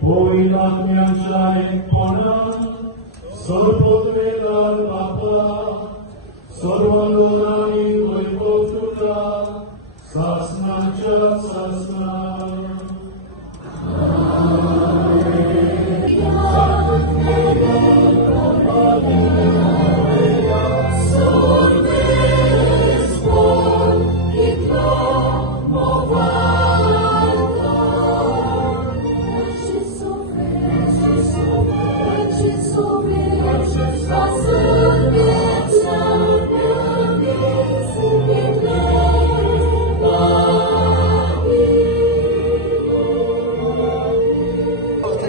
Poinatmiancia empona, sorpotvelar papa, sorvalorani voivotuta, sasnacha sasna.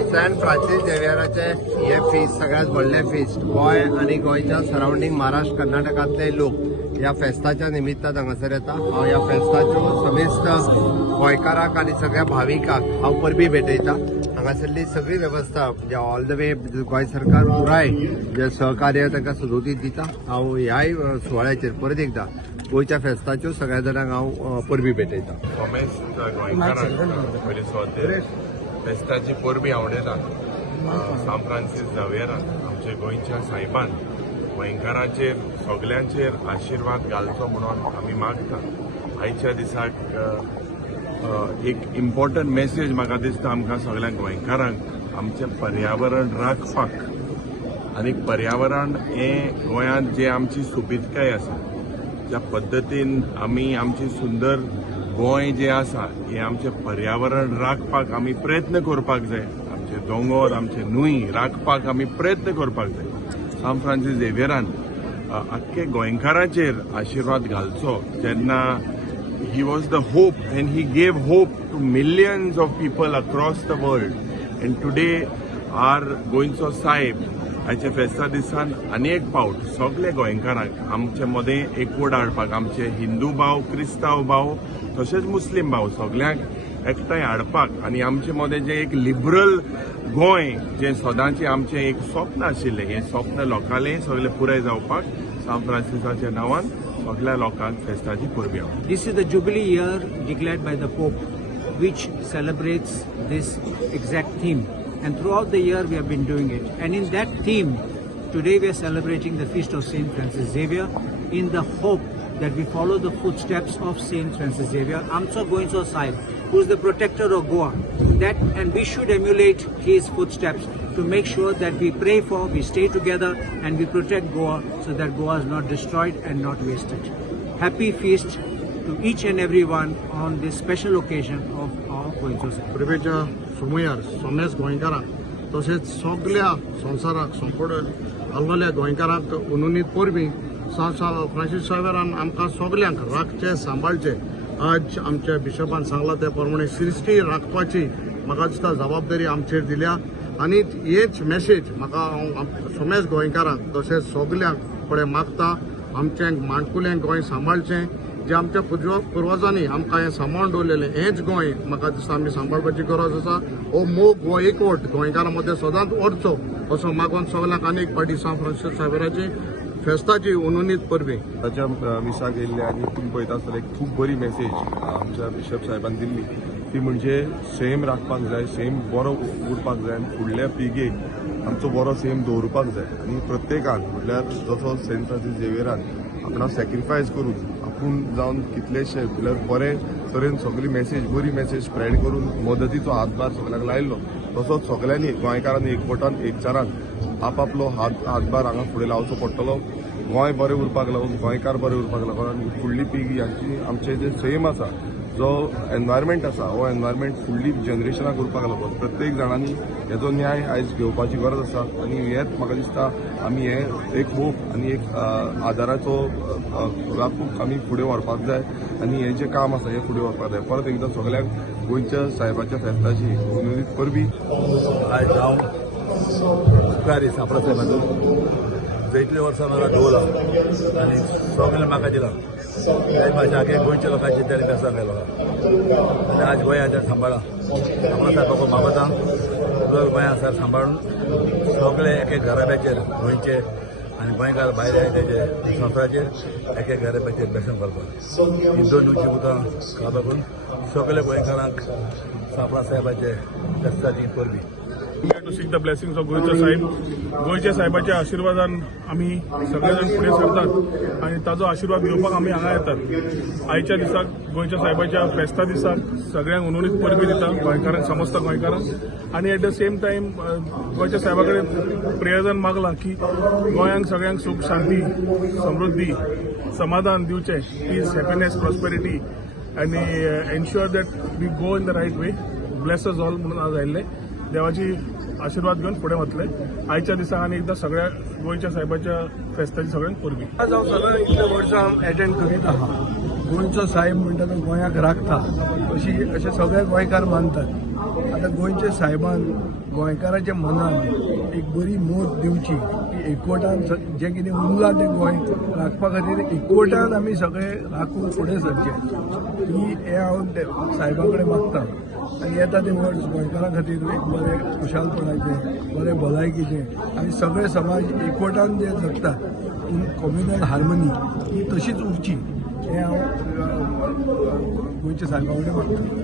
Saint Francis झेवियराचे हे feast सगळ्यात व्हडले फीस्ट गोंय आणि गोंयच्या सराउंडिंग महाराष्ट्र कर्नाटकातले लोक या फेस्ताच्या निमित्तान हांगासर येता। हांव ह्या फेस्ताच्यो समेस्त गोंयकारांक आणि सगळ्या भाविकांक हांव परबी भेटयता। हांगासरली सगळी वेवस्था म्हणजे ऑल द वे गोंय सरकार पुराय जे सहकार्य तांकां सदोतीत दिता। हांव ह्याय सुवाळ्याचेर परत एकदा गोंयच्या फेस्ताच्यो सगळ्या जाणांक हांव परबी भेटयता। फेस्ताची परबी आवडेता सान फ्रांसीस झेवियरान आमच्या गोंयच्या साहेबान गोंयकारांचेर सगल्यांचेर आशिर्वाद घालचो म्हणून आमी मागता। आयच्या दिसाक एक इम्पॉर्टंट मेसेज म्हाका दिसता आमकां सगळ्या गोंयकारांक आमचें पर्यावरण राखपाक आनी पर्यावरण हें गोंयांत जे आमची सोबीतकाय आसा ज्या पद्दतीन आमी आमची सुंदर गोंय जे आसा हे आमचे पर्यावरण राखपाक आमी प्रयत्न करपाक जाय। आमचे दोंगर आमचे न्हंय राखपाक आमी प्रयत्न करपाक जाय। सान फ्रांसीस झेवियरान आख्खे गोंयकारांचेर आशिर्वाद घालचो जेन्ना he was the hope and he gave hope to millions of people across the world and today our गोंयचो साहेब आयच्या फेस्ता दिसान अनेक पावट सगळे गोंयकारांक आमचे मदें एकवट हाडपाक आमचे हिंदू भाव क्रिस्तांव भाव तशेंच मुस्लीम भाव सगळ्यांक एकठांय हाडपाक आनी आमचे मदें जे एक लिबरल गोंय जे सदांचे आमचें एक स्वप्न आशिल्लें हें स्वप्न लोकांलें सगळें पुराय जावपाक सान फ्रांसिसाच्या नांवान सगळ्या लोकांक फेस्ताची परबी आवडटा। This is the Jubilee year declared by the Pope, which celebrates this exact theme. And throughout the year we have been doing it. And in that theme, today we are celebrating the feast of Saint Francis Xavier in the hope that we follow the footsteps of Saint Francis Xavier, Amso Goinso Sahib, who is the protector of Goa. And we should emulate his footsteps to make sure that we pray for, we stay together, and we protect Goa so that Goa is not destroyed and not wasted. Happy feast to each and every one on this special occasion of our Goinso Sahib. परबेच्या समयार समेस्त गोंयकारांक तशेंच सगळ्या संवसाराक संपूर्ण आल्वल्या गोंयकारांक उनुनीत परबी सान फ्रांसीस झेवियरान आमकां सगल्यांक राखचे सांबाळचे आज आमच्या बिशपान सांगला ते प्रमाणे सृश्टी राखपाची म्हाका दिसता जबाबदारी आमचेर दिल्या आनी हेच मेसेज म्हाका समेस्त गोंयकारांक तशेंच सगल्यांक फुडें मागता। आमचें माणकुलें गोंय सांबाळचें जे आमच्या पुर्वजांनी आमकां हें सांबाळून दवरलेलें हेंच गोंय म्हाका दिसता आमी सांबाळपाची गरज आसा। हो मोग हो एकवट गोंयकारां मदें सदांच उरचो असो मागोवन सगल्यांक आनीक फावटी सान फ्रांसीस झेवियराची फेस्ताची उनुनीत परबी ताच्या विसाक येयल्ले आनी तुमी पळयता आसतले एक खूब बरी मेसेज आमच्या बिशप साहेबान दिल्ली ती म्हणजे सेम राखपाक जाय सेम बरो उरपाक जाय आनी फुडल्या पिळगेक आमचो बरो सेम दवरपाक जाय आनी प्रत्येकान म्हटल्यार जसो सेंट फ्रांसीस झेवियरान आपणाक सॅक्रिफायस करून आपूण जावन कितलेशे म्हटल्यार बरे तरेन सगळी मेसेज बरी मेसेज स्प्रेड करून मदतीचो हातभार सगळ्यांक लायल्लो तसोच सगळ्यांनी गोंयकारांनी एकवटान एकचारान आपापलो हातभार हांगा फुडें लावचो पडटलो। गोंय बरें उरपाक लागून गोंयकार बरें उरपाक लागून आनी फुडली पिळगी हाची आमचें जे सेम आसा जो एनवायरमेंट आसा हो एनवायरमेंट फुडली जनरेशनाक उरपाक लागून प्रत्येक जाणांनी हेजो न्याय आयज घेवपाची गरज आसा आनी हेच म्हाका दिसता आमी हे एक होप आनी एक आदाराचो राखूंक आमी फुडें व्हरपाक जाय आनी हें जें काम आसा हें फुडें व्हरपाक जाय। परत एकदां सगळ्यांक गोंयच्या साहेबाच्या फेस्ताची उनुनीत परबी। आयज हांव उपकारी सांपळा साहेबाचो जायतलीं वर्सां म्हाका दवरला आनी सगळें म्हाका दिलां त्या भाशा गोंयच्या लोकांची तेणे बेसा केलो आनी आज गोंयाचेर सांबाळा सांपळा साहेबाक मागता गोंया सर सांबाळून सगळे एक एक घराब्याचेर गोंयचे आनी गोंयकार भायर तेजे संवसाराचेर एके गरबाचेर बेसन करपाक ही दोन दिवची उदकां खावपा करून सगळे गोंयकारांक सापळा साहेबाचे फेस्ताची परबी to seek the blessings of गोंयचे साहेब. गोंयच्या साहेबाच्या आशिर्वादान आमी सगळे जाण फुडें सरतात आनी ताजो आशिर्वाद घेवपाक आमी हांगा येतात. आयच्या दिसाक गोंयच्या साहेबाच्या फेस्ता दिसाक सगळ्यांक उनुनीत परबी दिता गोंयकारांक, समस्त गोंयकारांक. आनी एट द सेम टायम गोंयच्या साहेबा कडेन प्रेयर्सान मागला की गोंयांक सगळ्यांक सुख शांती समृद्धी समाधान दिवचें, पीस हॅपीनेस प्रॉस्पेरिटी आनी ensure that we go in the right way. Bless us all म्हणून आज आयिल्ले. देवाची आशीर्वाद घेवन फुडें वतले. आयच्या दिसा आनी एकदां सगळ्या गोंयच्या साहेबाच्या फेस्ताची सगळ्यांक परबी. आज हांव सगळें इतल्या वर्सां एटेंड करीत आहा. गोंयचो साहेब म्हणटा तो गोंयाक राखता अशे सगळे गोंयकार मानतात. आतां गोंयच्या साहेबान गोंयकाराच्या मनान एक बरी मोद दिवची की एकवटान जें कितें उरलां तें गोंय राखपा खातीर एकवटान आमी सगळे राखून फुडें सरचे ही हें हांव साहेबा कडेन मागतां. आनी येता ते वर्स गोंयकारां खातीर एक बरें खुशालपणाचें, बरें भलायकीचें आनी सगळे समाज एकवटान जे जगतात कम्युनल हार्मनी ही तशीच उरची हें हांव गोंयच्या साहेबा कडेन मागतां.